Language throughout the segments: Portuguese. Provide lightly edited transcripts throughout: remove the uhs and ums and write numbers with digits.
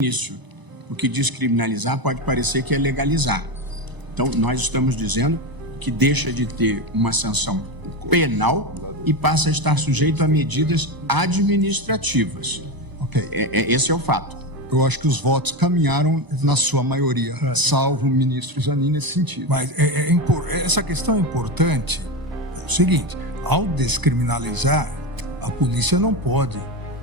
início. O que descriminalizar pode parecer que é legalizar. Então, nós estamos dizendo que deixa de ter uma sanção penal e passa a estar sujeito a medidas administrativas. Ok. Esse é o fato. Eu acho que os votos caminharam na sua maioria, salvo o ministro Zanin nesse sentido. Mas essa questão é importante. É o seguinte, ao descriminalizar, a polícia não pode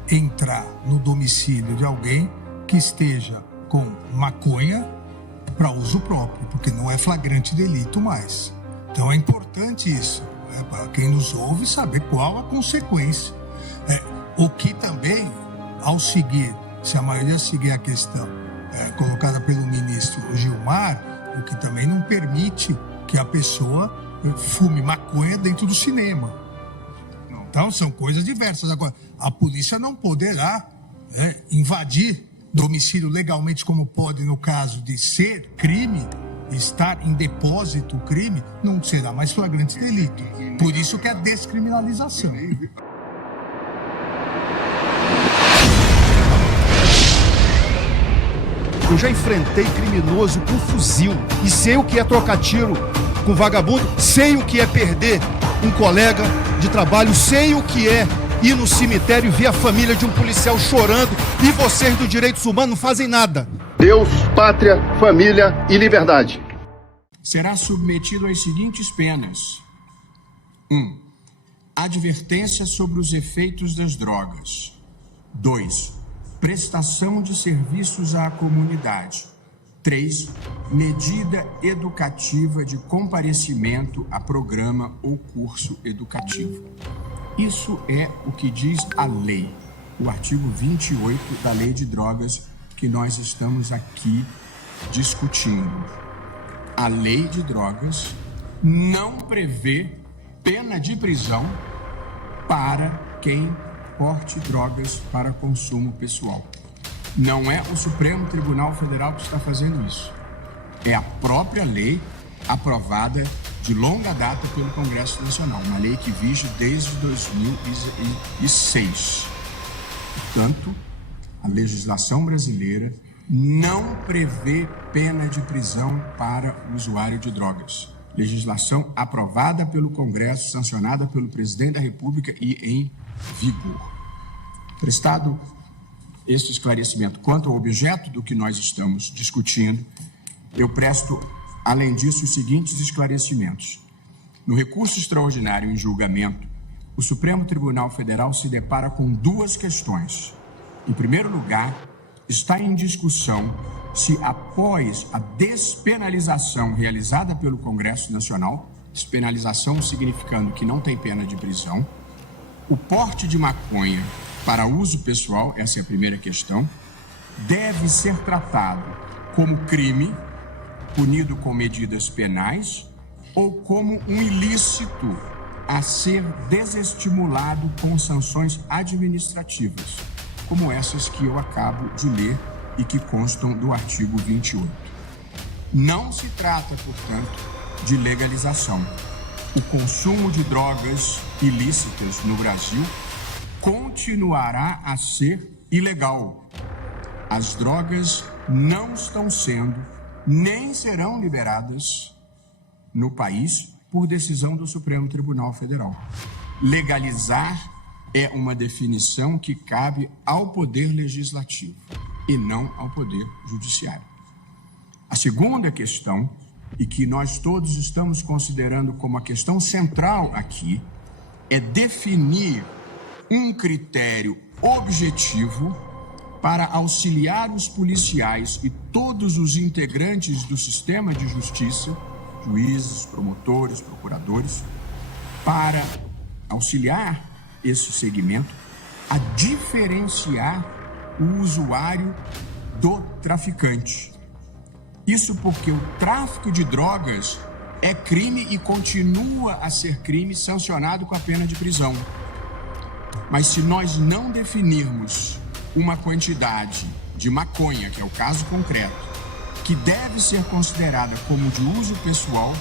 entrar no domicílio de alguém que esteja com maconha para uso próprio, porque não é flagrante delito mais. Então é importante isso, para quem nos ouve saber qual a consequência. O que também, ao seguir, se a maioria seguir a questão colocada pelo ministro Gilmar, o que também não permite que a pessoa fume maconha dentro do cinema. Então são coisas diversas. Agora, a polícia não poderá invadir domicílio legalmente, como pode no caso de ser crime, estar em depósito crime, não será mais flagrante delito. Por isso que é a descriminalização. Eu já enfrentei criminoso com fuzil e sei o que é trocar tiro com vagabundo, sei o que é perder um colega de trabalho, sei o que é ir no cemitério e ver a família de um policial chorando e vocês do Direitos Humanos não fazem nada. Deus, pátria, família e liberdade. Será submetido às seguintes penas. 1. Advertência sobre os efeitos das drogas. 2. Prestação de serviços à comunidade. 3. Medida educativa de comparecimento a programa ou curso educativo. Isso é o que diz a lei, o artigo 28 da Lei de Drogas que nós estamos aqui discutindo. A Lei de Drogas não prevê pena de prisão para quem porte drogas para consumo pessoal. Não é o Supremo Tribunal Federal que está fazendo isso. É a própria lei aprovada de longa data pelo Congresso Nacional, uma lei que vige desde 2006. Portanto, a legislação brasileira não prevê pena de prisão para o usuário de drogas. Legislação aprovada pelo Congresso, sancionada pelo Presidente da República e em vigor. Prestado este esclarecimento quanto ao objeto do que nós estamos discutindo, eu presto, além disso, os seguintes esclarecimentos. No recurso extraordinário em julgamento, o Supremo Tribunal Federal se depara com duas questões. Em primeiro lugar, está em discussão se, após a despenalização realizada pelo Congresso Nacional, despenalização significando que não tem pena de prisão, o porte de maconha para uso pessoal, essa é a primeira questão, deve ser tratado como crime, punido com medidas penais, ou como um ilícito a ser desestimulado com sanções administrativas, como essas que eu acabo de ler e que constam do artigo 28. Não se trata, portanto, de legalização. O consumo de drogas ilícitas no Brasil continuará a ser ilegal. As drogas não estão sendo, nem serão liberadas no país por decisão do Supremo Tribunal Federal. Legalizar é uma definição que cabe ao Poder Legislativo e não ao Poder Judiciário. A segunda questão, e que nós todos estamos considerando como a questão central aqui, é definir um critério objetivo para auxiliar os policiais e todos os integrantes do sistema de justiça, juízes, promotores, procuradores, para auxiliar esse segmento a diferenciar o usuário do traficante. Isso porque o tráfico de drogas é crime e continua a ser crime sancionado com a pena de prisão. Mas se nós não definirmos uma quantidade de maconha, que é o caso concreto, que deve ser considerada como de uso pessoal,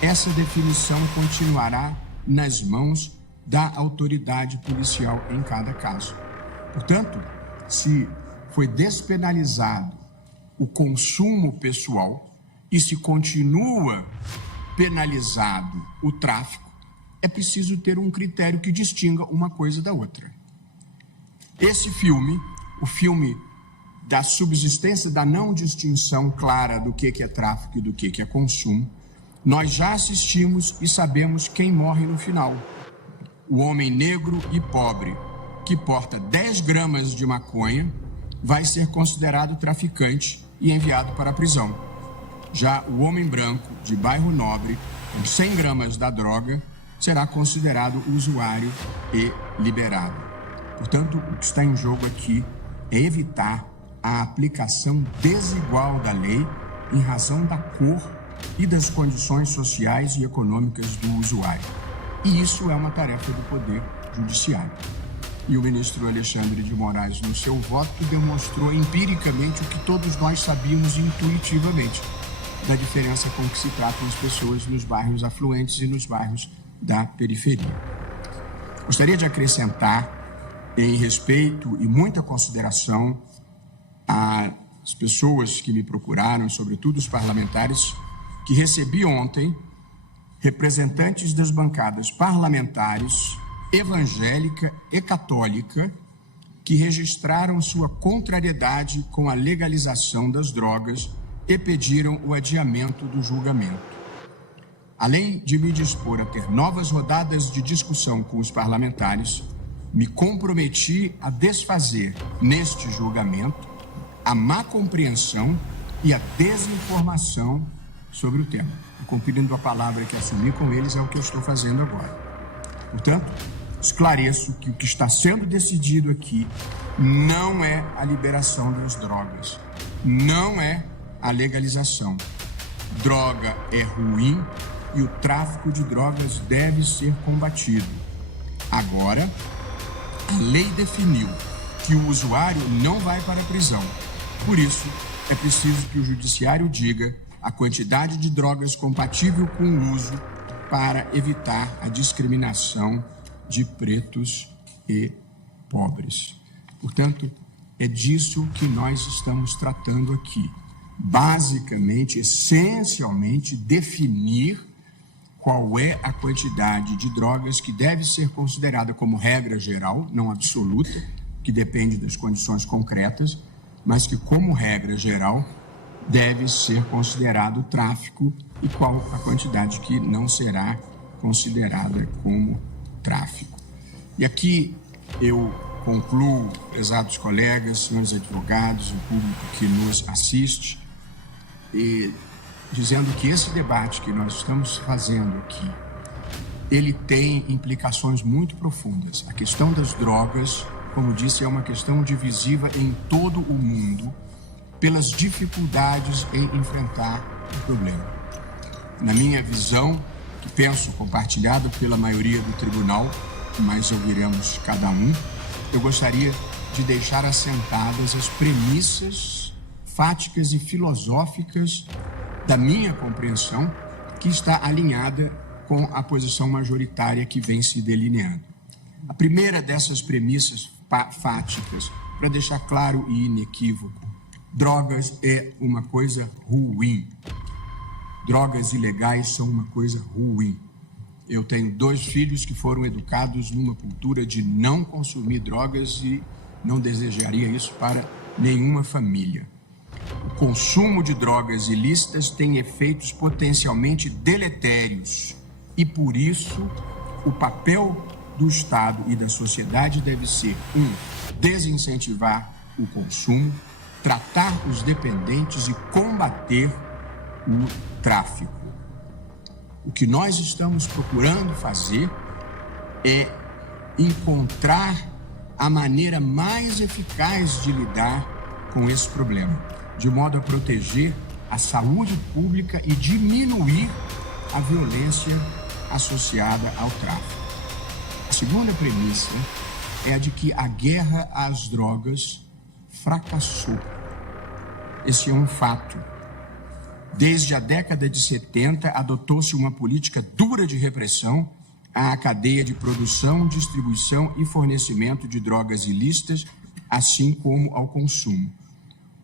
essa definição continuará nas mãos da autoridade policial em cada caso. Portanto, se foi despenalizado o consumo pessoal e se continua penalizado o tráfico, é preciso ter um critério que distinga uma coisa da outra. Esse filme, o filme da subsistência da não distinção clara do que é tráfico e do que é consumo, nós já assistimos e sabemos quem morre no final. O homem negro e pobre, que porta 10 gramas de maconha, vai ser considerado traficante e enviado para a prisão. Já o homem branco, de bairro nobre, com 100 gramas da droga, será considerado usuário e liberado. Portanto, o que está em jogo aqui é evitar a aplicação desigual da lei em razão da cor e das condições sociais e econômicas do usuário. E isso é uma tarefa do Poder Judiciário. E o ministro Alexandre de Moraes, no seu voto, demonstrou empiricamente o que todos nós sabíamos intuitivamente, da diferença com que se tratam as pessoas nos bairros afluentes e nos bairros da periferia. Gostaria de acrescentar, em respeito e muita consideração às pessoas que me procuraram, sobretudo os parlamentares, que recebi ontem representantes das bancadas parlamentares evangélica e católica que registraram sua contrariedade com a legalização das drogas e pediram o adiamento do julgamento. Além de me dispor a ter novas rodadas de discussão com os parlamentares, me comprometi a desfazer neste julgamento a má compreensão e a desinformação sobre o tema. Cumprindo a palavra que assumi com eles, é o que eu estou fazendo agora. Portanto, esclareço que o que está sendo decidido aqui não é a liberação das drogas, não é a legalização. Droga é ruim e o tráfico de drogas deve ser combatido. Agora, a lei definiu que o usuário não vai para a prisão. Por isso, é preciso que o judiciário diga a quantidade de drogas compatível com o uso para evitar a discriminação de pretos e pobres. Portanto, é disso que nós estamos tratando aqui. Basicamente, essencialmente, definir qual é a quantidade de drogas que deve ser considerada como regra geral, não absoluta, que depende das condições concretas, mas que, como regra geral, deve ser considerado tráfico e qual a quantidade que não será considerada como tráfico. E aqui eu concluo, prezados colegas, senhores advogados, o público que nos assiste, dizendo que esse debate que nós estamos fazendo aqui, ele tem implicações muito profundas. A questão das drogas, como disse, é uma questão divisiva em todo o mundo, pelas dificuldades em enfrentar o problema. Na minha visão, que penso compartilhada pela maioria do tribunal, mas ouviremos cada um, eu gostaria de deixar assentadas as premissas fáticas e filosóficas da minha compreensão, que está alinhada com a posição majoritária que vem se delineando. A primeira dessas premissas fáticas, para deixar claro e inequívoco, drogas é uma coisa ruim. Drogas ilegais são uma coisa ruim. Eu tenho 2 filhos que foram educados numa cultura de não consumir drogas e não desejaria isso para nenhuma família. O consumo de drogas ilícitas tem efeitos potencialmente deletérios e, por isso, o papel do Estado e da sociedade deve ser 1. Desincentivar o consumo, tratar os dependentes e combater o tráfico. O que nós estamos procurando fazer é encontrar a maneira mais eficaz de lidar com esse problema, de modo a proteger a saúde pública e diminuir a violência associada ao tráfico. A segunda premissa é a de que a guerra às drogas fracassou. Esse é um fato. Desde a década de 70, adotou-se uma política dura de repressão à cadeia de produção, distribuição e fornecimento de drogas ilícitas assim como ao consumo.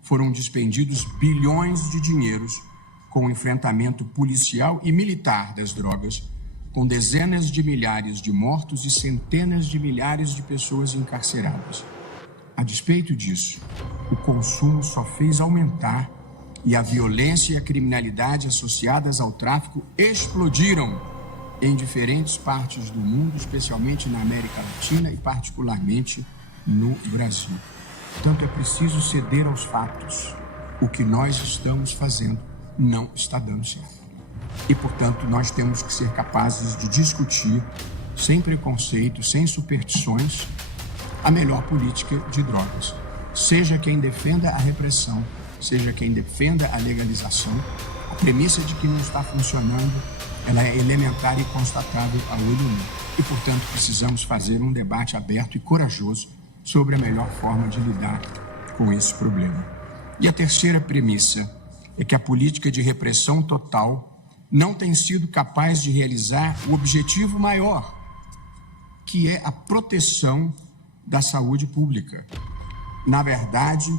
Foram despendidos bilhões de dinheiros com o enfrentamento policial e militar das drogas, com dezenas de milhares de mortos e centenas de milhares de pessoas encarceradas. A despeito disso, o consumo só fez aumentar e a violência e a criminalidade associadas ao tráfico explodiram em diferentes partes do mundo, especialmente na América Latina e particularmente no Brasil. Portanto, é preciso ceder aos fatos. O que nós estamos fazendo não está dando certo. E, portanto, nós temos que ser capazes de discutir, sem preconceito, sem superstições, a melhor política de drogas. Seja quem defenda a repressão, seja quem defenda a legalização, a premissa de que não está funcionando, ela é elementar e constatável a olho nu. E, portanto, precisamos fazer um debate aberto e corajoso sobre a melhor forma de lidar com esse problema. E a terceira premissa é que a política de repressão total não tem sido capaz de realizar o objetivo maior, que é a proteção da saúde pública. Na verdade,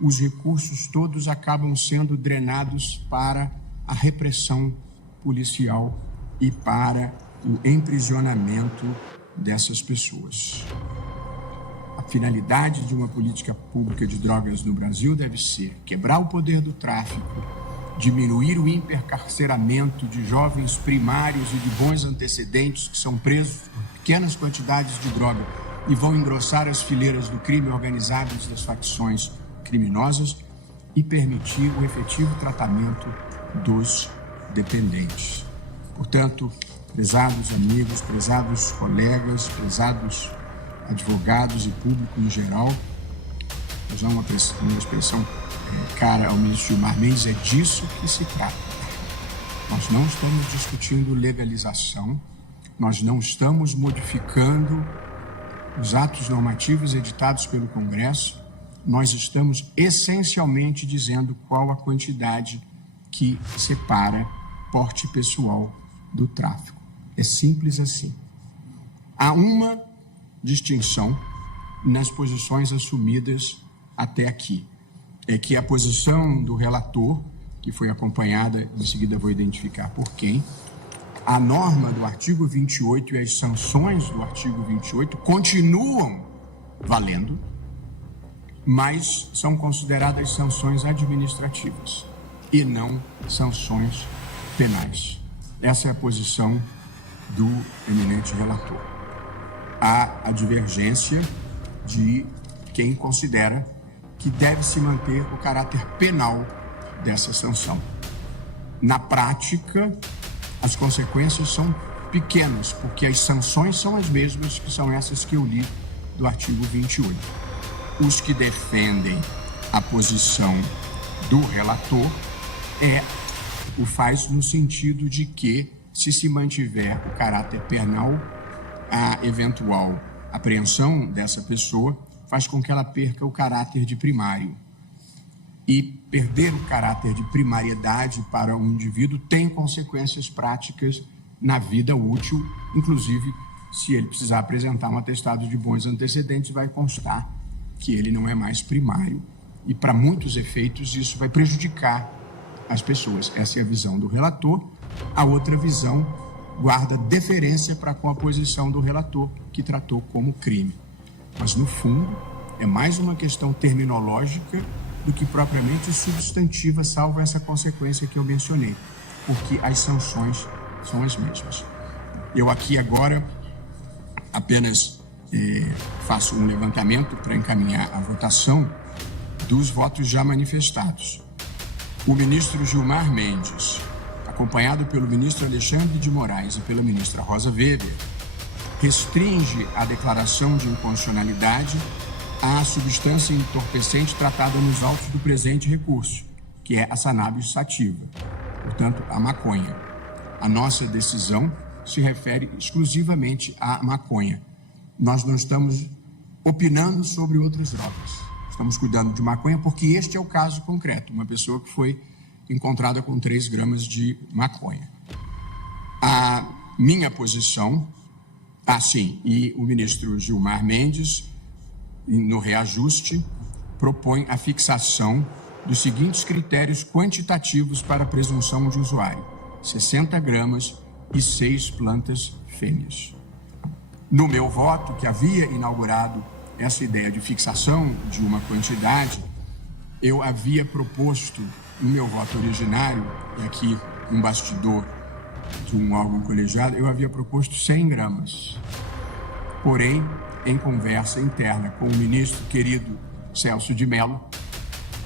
os recursos todos acabam sendo drenados para a repressão policial e para o emprisionamento dessas pessoas. A finalidade de uma política pública de drogas no Brasil deve ser quebrar o poder do tráfico, diminuir o hipercarceramento de jovens primários e de bons antecedentes que são presos por pequenas quantidades de droga e vão engrossar as fileiras do crime organizado e das facções criminosas e permitir o efetivo tratamento dos dependentes. Portanto, prezados amigos, prezados colegas, prezados advogados e público em geral, vou usar uma expressão cara ao ministro Gilmar Mendes, é disso que se trata. Nós não estamos discutindo legalização, nós não estamos modificando os atos normativos editados pelo Congresso, nós estamos essencialmente dizendo qual a quantidade que separa porte pessoal do tráfico. É simples assim. Há uma distinção nas posições assumidas até aqui. É que a posição do relator, que foi acompanhada, em seguida vou identificar por quem, a norma do artigo 28 e as sanções do artigo 28 continuam valendo, mas são consideradas sanções administrativas e não sanções penais. Essa é a posição do eminente relator. Há a divergência de quem considera que deve-se manter o caráter penal dessa sanção. Na prática, as consequências são pequenas, porque as sanções são as mesmas, que são essas que eu li do artigo 28. Os que defendem a posição do relator o faz no sentido de que, se mantiver o caráter penal, a eventual apreensão dessa pessoa faz com que ela perca o caráter de primário. E perder o caráter de primariedade para um indivíduo tem consequências práticas na vida útil, inclusive, se ele precisar apresentar um atestado de bons antecedentes, vai constar que ele não é mais primário. E, para muitos efeitos, isso vai prejudicar as pessoas. Essa é a visão do relator. A outra visão guarda deferência para com a posição do relator, que tratou como crime. Mas, no fundo, é mais uma questão terminológica do que propriamente substantiva, salvo essa consequência que eu mencionei, porque as sanções são as mesmas. Eu aqui agora apenas faço um levantamento para encaminhar a votação dos votos já manifestados. O ministro Gilmar Mendes, acompanhado pelo ministro Alexandre de Moraes e pela ministra Rosa Weber, restringe a declaração de inconstitucionalidade à substância entorpecente tratada nos autos do presente recurso, que é a cannabis sativa, portanto, a maconha. A nossa decisão se refere exclusivamente à maconha. Nós não estamos opinando sobre outras drogas. Estamos cuidando de maconha porque este é o caso concreto, uma pessoa que foi encontrada com 3 gramas de maconha. A minha posição, e o ministro Gilmar Mendes no reajuste, propõe a fixação dos seguintes critérios quantitativos para a presunção de usuário: 60 gramas e 6 plantas fêmeas. No meu voto, que havia inaugurado essa ideia de fixação de uma quantidade, eu havia proposto, no meu voto originário, e aqui um bastidor de um órgão colegiado, eu havia proposto 100 gramas. Porém, em conversa interna com o ministro querido Celso de Mello,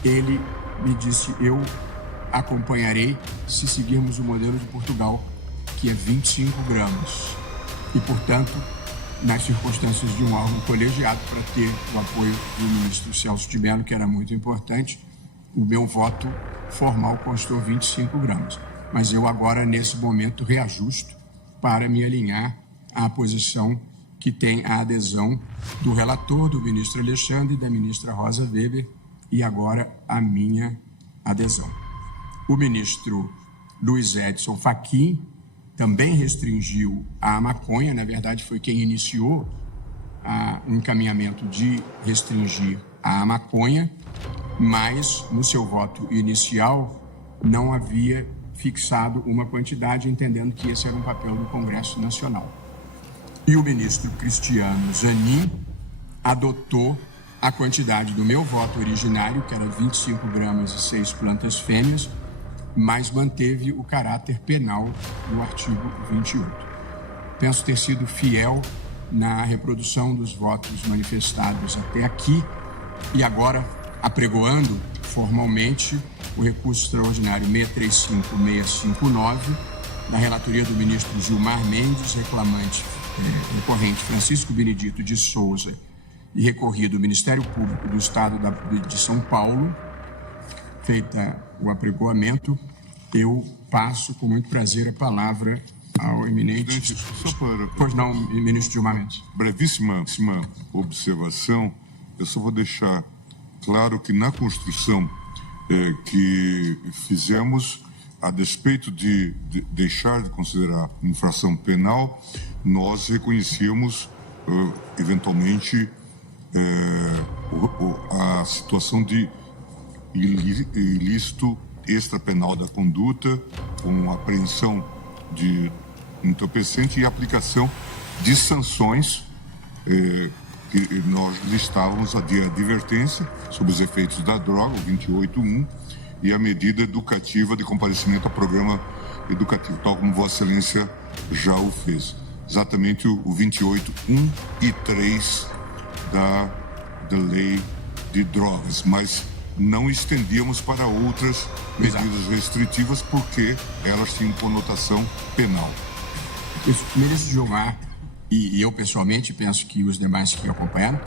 ele me disse: eu acompanharei se seguirmos o modelo de Portugal, que é 25 gramas. E, portanto, nas circunstâncias de um órgão colegiado, para ter o apoio do ministro Celso de Mello, que era muito importante, o meu voto formal constou 25 gramas. Mas eu agora, nesse momento, reajusto para me alinhar à posição que tem a adesão do relator, do ministro Alexandre e da ministra Rosa Weber, e agora a minha adesão. O ministro Luiz Edson Fachin também restringiu a maconha, na verdade foi quem iniciou o encaminhamento de restringir a maconha, mas no seu voto inicial não havia fixado uma quantidade, entendendo que esse era um papel do Congresso Nacional. E o ministro Cristiano Zanin adotou a quantidade do meu voto originário, que era 25 gramas e 6 plantas fêmeas, mas manteve o caráter penal do artigo 28. Penso ter sido fiel na reprodução dos votos manifestados até aqui e agora apregoando formalmente o recurso extraordinário 635659 da relatoria do ministro Gilmar Mendes, recorrente Francisco Benedito de Souza e recorrido do Ministério Público do Estado de São Paulo. Feita o apregoamento, eu passo com muito prazer a palavra ao eminente... Pois não, ministro Gilmar Mendes. Brevíssima observação. Eu só vou deixar claro que na construção que fizemos, a despeito de deixar de considerar infração penal, nós reconhecíamos, eventualmente, a situação de ilícito extrapenal da conduta, com apreensão de entorpecente e aplicação de sanções que nós listávamos, a de advertência sobre os efeitos da droga, o 28.1, e a medida educativa de comparecimento ao programa educativo, tal como Vossa Excelência já o fez. Exatamente o 28.1 e 3 da lei de drogas, mas não estendíamos para outras medidas restritivas porque elas tinham conotação penal. Isso, ministro Gilmar, e eu pessoalmente penso que os demais que acompanharam,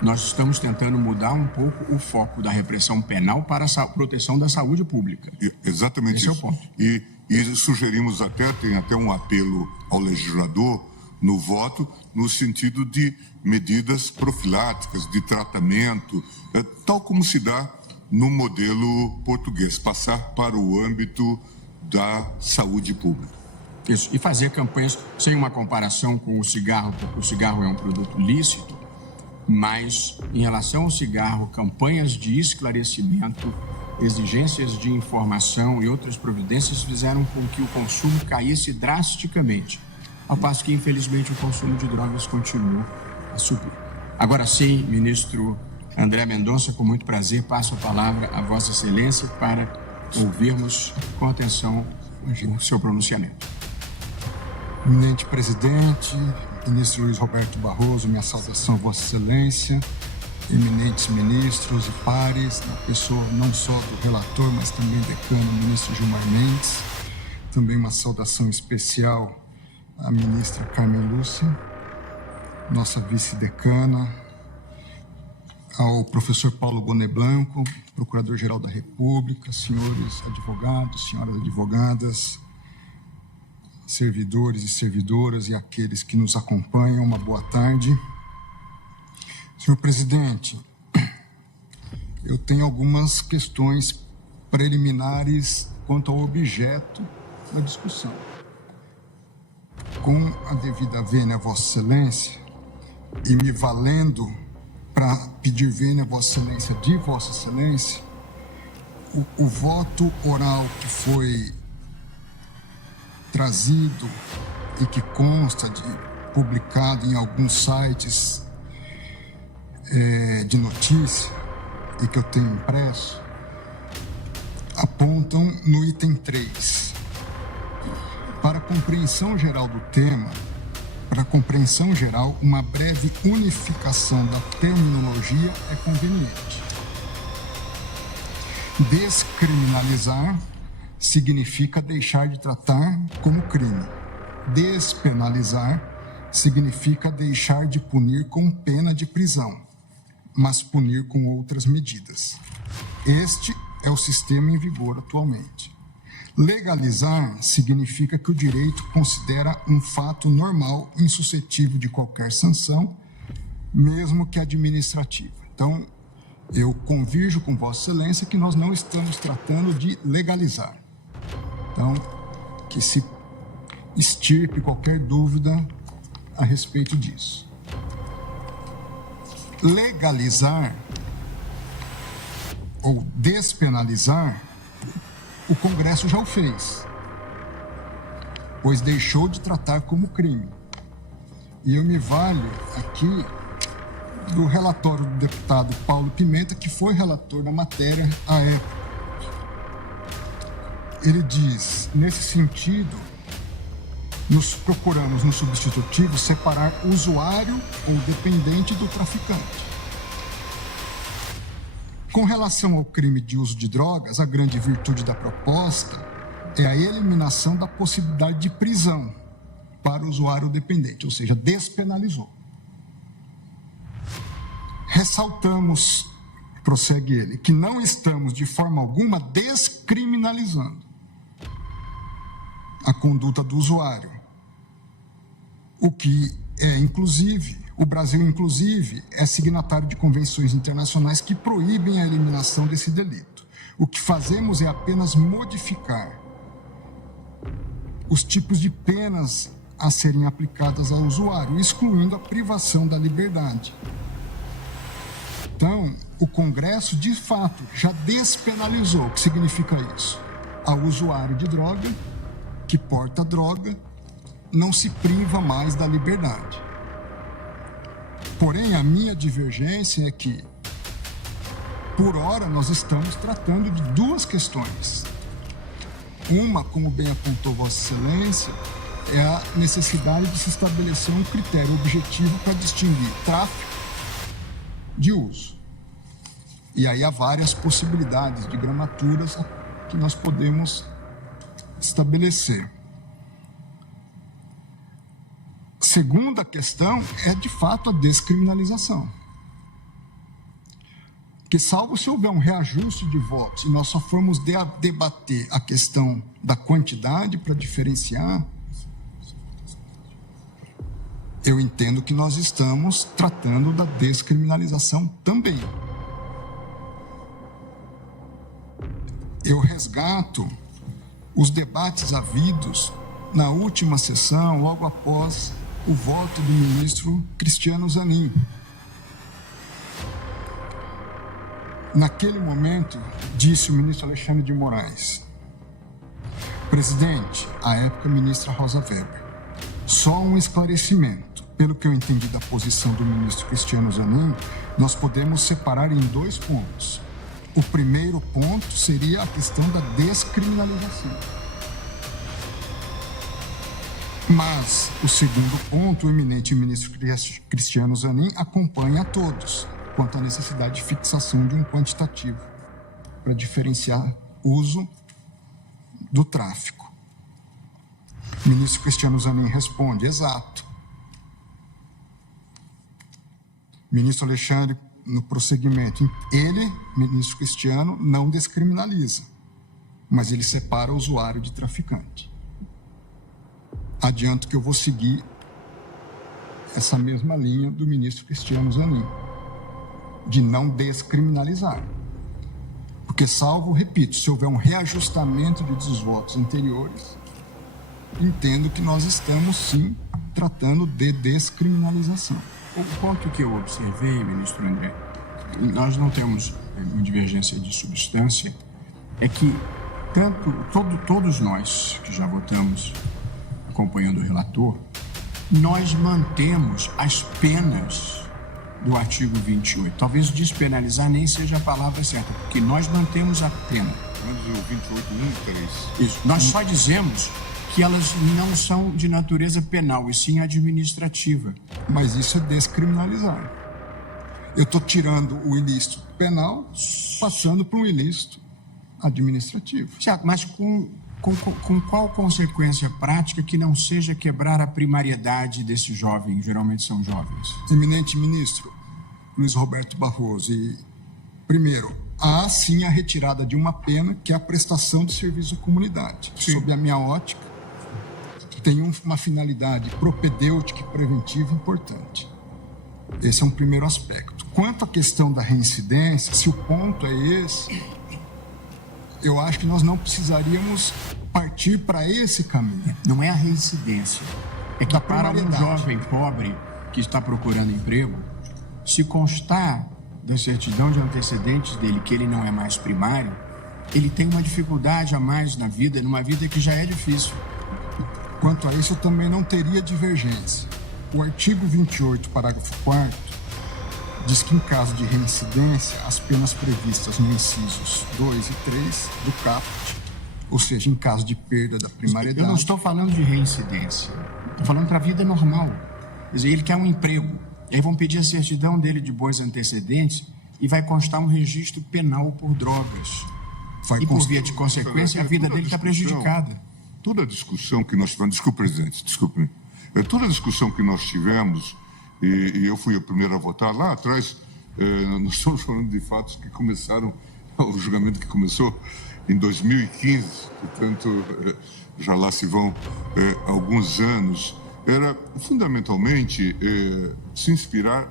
nós estamos tentando mudar um pouco o foco da repressão penal para a proteção da saúde pública. Exatamente Esse isso. É o ponto. E sugerimos tem até um apelo ao legislador no voto, no sentido de medidas profiláticas, de tratamento, tal como se dá no modelo português, passar para o âmbito da saúde pública. Isso, e fazer campanhas sem uma comparação com o cigarro, porque o cigarro é um produto lícito, mas em relação ao cigarro, campanhas de esclarecimento, exigências de informação e outras providências fizeram com que o consumo caísse drasticamente, ao passo que, infelizmente, o consumo de drogas continua a subir. Agora sim, ministro André Mendonça, com muito prazer, passo a palavra a Vossa Excelência para ouvirmos com atenção o seu pronunciamento. Eminente presidente, ministro Luiz Roberto Barroso, minha saudação a Vossa Excelência, eminentes ministros e pares, na pessoa não só do relator, mas também decano, ministro Gilmar Mendes, também uma saudação especial à ministra Carmen Lúcia, nossa vice-decana, ao professor Paulo Bonet Blanco, procurador-geral da República, senhores advogados, senhoras advogadas, servidores e servidoras e aqueles que nos acompanham, uma boa tarde. Senhor presidente, eu tenho algumas questões preliminares quanto ao objeto da discussão. Com a devida vênia a Vossa Excelência e me valendo para pedir vênia a Vossa Excelência de Vossa Excelência, o voto oral que foi trazido e que consta publicado em alguns sites de notícia e que eu tenho impresso, apontam no item 3. Para a compreensão geral do tema, para a compreensão geral, uma breve unificação da terminologia é conveniente. Descriminalizar significa deixar de tratar como crime. Despenalizar significa deixar de punir com pena de prisão, mas punir com outras medidas. Este é o sistema em vigor atualmente. Legalizar significa que o direito considera um fato normal, insuscetível de qualquer sanção, mesmo que administrativa. Então, eu convirjo com Vossa Excelência que nós não estamos tratando de legalizar. Então, que se extirpe qualquer dúvida a respeito disso. Legalizar ou despenalizar, o Congresso já o fez, pois deixou de tratar como crime. E eu me valho aqui do relatório do deputado Paulo Pimenta, que foi relator da matéria à época. Ele diz, nesse sentido, nos procuramos no substitutivo separar usuário ou dependente do traficante. Com relação ao crime de uso de drogas, a grande virtude da proposta é a eliminação da possibilidade de prisão para o usuário dependente, ou seja, despenalizou. Ressaltamos, prossegue ele, que não estamos de forma alguma descriminalizando a conduta do usuário, o que é, inclusive, o Brasil, inclusive, é signatário de convenções internacionais que proíbem a eliminação desse delito. O que fazemos é apenas modificar os tipos de penas a serem aplicadas ao usuário, excluindo a privação da liberdade. Então, o Congresso, de fato, já despenalizou. O que significa isso? Ao usuário de droga, que porta droga, não se priva mais da liberdade. Porém, a minha divergência é que, por hora, nós estamos tratando de duas questões. Uma, como bem apontou Vossa Excelência, é a necessidade de se estabelecer um critério objetivo para distinguir tráfico de uso. E aí há várias possibilidades de gramaturas que nós podemos estabelecer. Segunda questão é, de fato, a descriminalização. Que, salvo se houver um reajuste de votos e nós só formos debater a questão da quantidade para diferenciar, eu entendo que nós estamos tratando da descriminalização também. Eu resgato os debates havidos na última sessão, logo após o voto do ministro Cristiano Zanin. Naquele momento, disse o ministro Alexandre de Moraes: presidente, à época ministra Rosa Weber, só um esclarecimento. Pelo que eu entendi da posição do ministro Cristiano Zanin, nós podemos separar em dois pontos. O primeiro ponto seria a questão da descriminalização. Mas o segundo ponto, o eminente ministro Cristiano Zanin acompanha a todos quanto à necessidade de fixação de um quantitativo para diferenciar uso do tráfico. O ministro Cristiano Zanin responde: exato. Ministro Alexandre, no prosseguimento, ele, ministro Cristiano, não descriminaliza, mas ele separa o usuário de traficante. Adianto que eu vou seguir essa mesma linha do ministro Cristiano Zanin, de não descriminalizar. Porque, salvo, repito, se houver um reajustamento dos votos anteriores, entendo que nós estamos, sim, tratando de descriminalização. O ponto que eu observei, ministro André, nós não temos uma divergência de substância, é que todos nós que já votamos acompanhando o relator, nós mantemos as penas do artigo 28. Talvez despenalizar nem seja a palavra certa, porque nós mantemos a pena. Mas o 28.1.3. Isso. Nós só dizemos que elas não são de natureza penal, e sim administrativa. Mas isso é descriminalizar. Eu estou tirando o ilícito penal, passando para um ilícito administrativo. Certo, mas com qual consequência prática que não seja quebrar a primariedade desses jovens, geralmente são jovens? Eminente ministro Luiz Roberto Barroso, primeiro, há sim a retirada de uma pena, que é a prestação de serviço à comunidade. Sim. Sob a minha ótica, tem uma finalidade propedêutica e preventiva importante. Esse é um primeiro aspecto. Quanto à questão da reincidência, se o ponto é esse, eu acho que nós não precisaríamos partir para esse caminho. Não é a reincidência. É que para um jovem pobre que está procurando emprego, se constar da certidão de antecedentes dele que ele não é mais primário, ele tem uma dificuldade a mais na vida, numa vida que já é difícil. Quanto a isso, eu também não teria divergência. O artigo 28, parágrafo 4º, diz que em caso de reincidência, as penas previstas no incisos 2 e 3 do caput, ou seja, em caso de perda da primariedade... Eu não estou falando de reincidência, estou falando para a vida normal. Quer dizer, ele quer um emprego, e aí vão pedir a certidão dele de bons antecedentes e vai constar um registro penal por drogas. E por via de consequência, a vida dele está prejudicada. Toda a discussão que nós tivemos... Desculpe, presidente, desculpe. Toda a discussão que nós tivemos, e eu fui o primeiro a votar lá atrás, nós estamos falando de fatos que começaram, o julgamento que começou em 2015, portanto, já lá se vão alguns anos, era fundamentalmente se inspirar,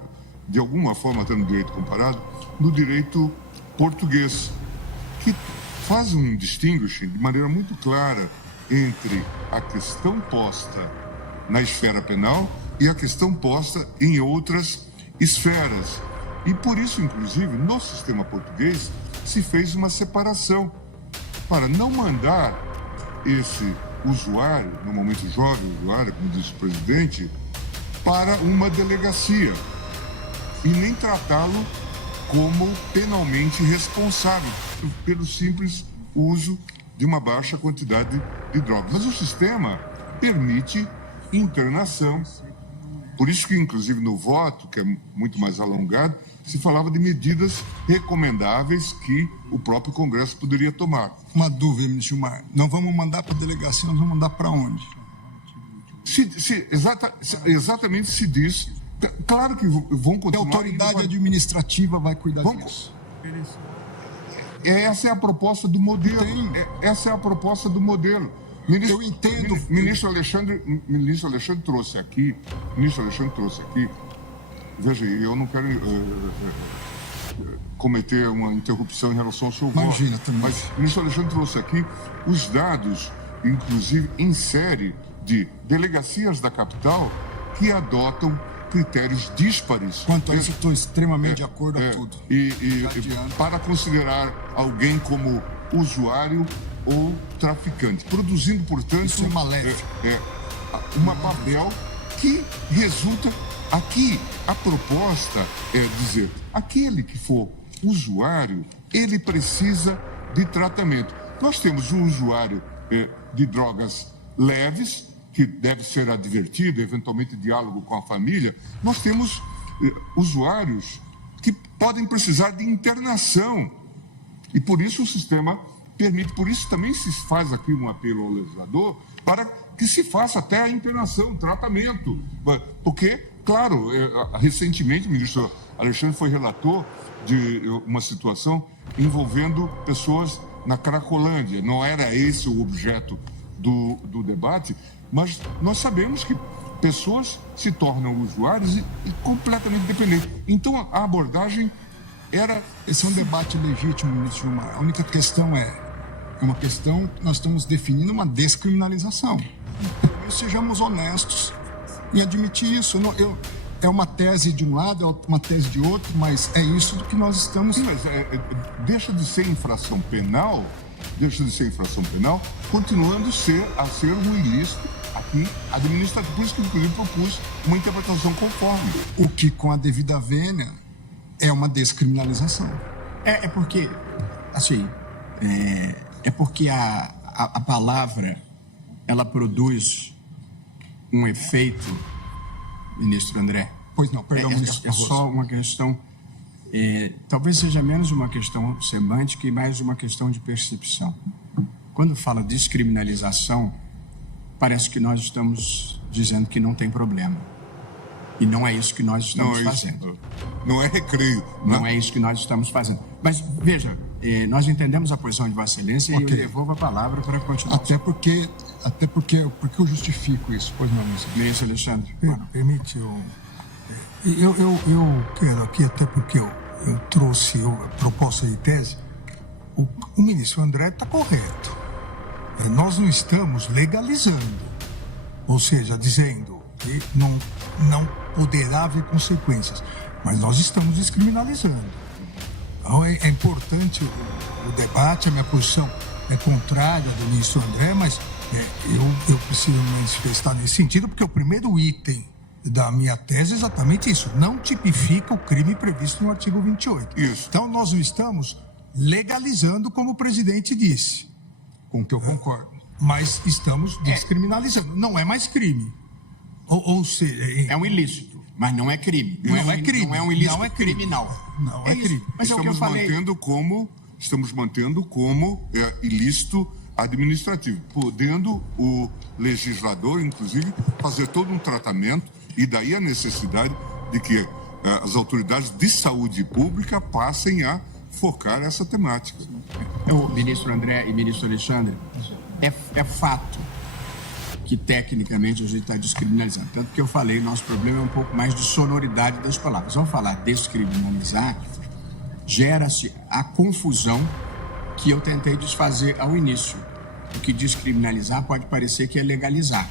de alguma forma, até no direito comparado, no direito português, que faz um distinguish de maneira muito clara entre a questão posta na esfera penal e a questão posta em outras esferas. E por isso, inclusive, no sistema português, se fez uma separação para não mandar esse usuário, normalmente jovem usuário, como disse o presidente, para uma delegacia e nem tratá-lo como penalmente responsável pelo simples uso de uma baixa quantidade de drogas. Mas o sistema permite internação. Por isso que, inclusive, no voto, que é muito mais alongado, se falava de medidas recomendáveis que o próprio Congresso poderia tomar. Uma dúvida, ministro Gilmar. Não vamos mandar para a delegacia, nós vamos mandar para onde? Exatamente se diz. Claro que vão continuar... A autoridade administrativa vai cuidar disso. Essa é a proposta do modelo. Essa é a proposta do modelo. Eu entendo. Ministro Alexandre trouxe aqui. Veja, eu não quero cometer uma interrupção em relação ao seu voto. Imagina, também. Mas o ministro Alexandre trouxe aqui os dados, inclusive em série, de delegacias da capital que adotam critérios díspares. Quanto a isso, estou extremamente de acordo a tudo. E para considerar alguém como usuário ou traficante, produzindo, portanto, isso é maléfico. uma papel que resulta aqui. A proposta é dizer, aquele que for usuário, ele precisa de tratamento. Nós temos um usuário de drogas leves, que deve ser advertido, eventualmente diálogo com a família. Nós temos usuários que podem precisar de internação. E por isso o sistema permite, por isso também se faz aqui um apelo ao legislador para que se faça até a internação, o tratamento. Porque, claro, recentemente o ministro Alexandre foi relator de uma situação envolvendo pessoas na Cracolândia. Não era esse o objeto do debate, mas nós sabemos que pessoas se tornam usuários e completamente dependentes. Então, a abordagem era... Esse é um debate legítimo, ministro Gilmar. A única questão uma questão, nós estamos definindo uma descriminalização. Sejamos honestos em admitir isso. é uma tese de um lado, é uma tese de outro, mas é isso do que nós estamos... Sim, mas deixa de ser infração penal, continuando a ser um ilícito aqui administrativo. Por isso que eu, inclusive, propus uma interpretação conforme. O que, com a devida vênia, é uma descriminalização. É porque, assim, porque a palavra, ela produz um efeito, ministro André. Pois não, perdão, ministro É só uma questão, talvez seja menos uma questão semântica e mais uma questão de percepção. Quando fala descriminalização, parece que nós estamos dizendo que não tem problema. E não é isso que nós estamos fazendo. Não é recreio. Não é isso que nós estamos fazendo. Mas, veja, nós entendemos a posição de Vossa Excelência e eu devolvo a palavra para continuar. Até porque eu justifico isso, pois não, ministro. Ministro Alexandre. Permite, eu quero aqui, até porque eu trouxe a proposta de tese, o ministro André está correto. Nós não estamos legalizando, ou seja, dizendo que não poderá haver consequências, mas nós estamos descriminalizando. Então é importante o debate, a minha posição é contrária do ministro André, mas eu preciso me manifestar nesse sentido, porque o primeiro item da minha tese é exatamente isso, não tipifica o crime previsto no artigo 28. Isso. Então nós não estamos legalizando, como o presidente disse. Com que eu concordo. Mas estamos descriminalizando. Não é mais crime. Ou seja... É um ilícito, mas não é crime. Não é crime. Não é um ilícito Não é crime. criminal. Não é crime. Mas é o que eu falei. Estamos mantendo como ilícito administrativo, podendo o legislador, inclusive, fazer todo um tratamento, e daí a necessidade de que as autoridades de saúde pública passem a focar essa temática. O ministro André e ministro Alexandre, é fato que tecnicamente a gente está descriminalizando. Tanto que eu falei, nosso problema é um pouco mais de sonoridade das palavras. Ao falar descriminalizar, gera-se a confusão que eu tentei desfazer ao início. Porque descriminalizar pode parecer que é legalizar.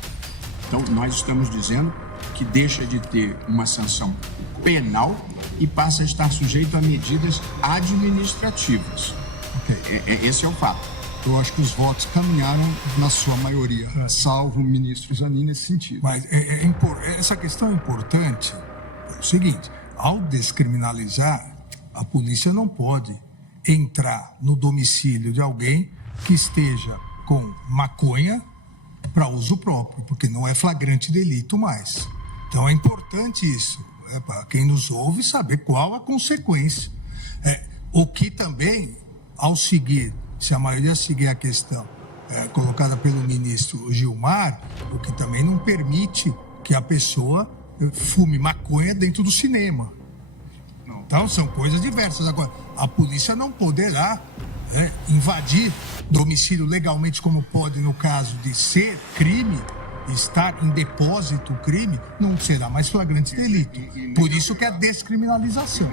Então, nós estamos dizendo que deixa de ter uma sanção penal e passa a estar sujeito a medidas administrativas. Esse é o fato. Eu acho que os votos caminharam na sua maioria, salvo o ministro Zanin nesse sentido. Mas essa questão é importante. É o seguinte, ao descriminalizar, a polícia não pode entrar no domicílio de alguém que esteja com maconha para uso próprio, porque não é flagrante delito mais. Então é importante isso, para quem nos ouve saber qual a consequência. O que também, ao seguir, se a maioria seguir a questão colocada pelo ministro Gilmar, o que também não permite que a pessoa fume maconha dentro do cinema. Então são coisas diversas. Agora, a polícia não poderá invadir domicílio legalmente, como pode no caso de ser crime, estar em depósito crime, não será mais flagrante delito. Por isso que é a descriminalização.